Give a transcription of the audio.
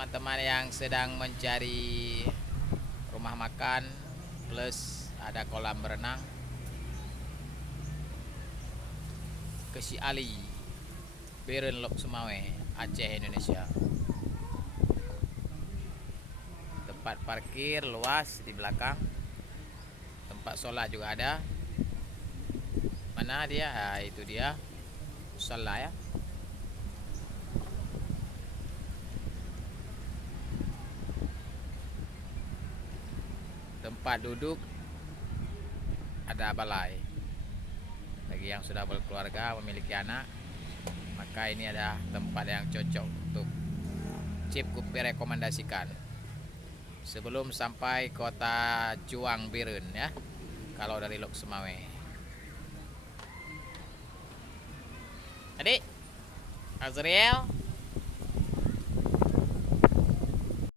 teman-teman yang sedang mencari rumah makan plus ada kolam berenang, ke Si Ali, Beren Lok Sumawe, Aceh, Indonesia. Tempat parkir luas di belakang, tempat sholat juga ada. Mana dia? Itu dia musola ya. Tempat duduk ada balai. Bagi yang sudah berkeluarga, memiliki anak, maka ini ada tempat yang cocok untuk Cip Kupi rekomendasikan. Sebelum sampai kota Juang Beren ya, kalau dari Lok Sumawe. Adik Azriel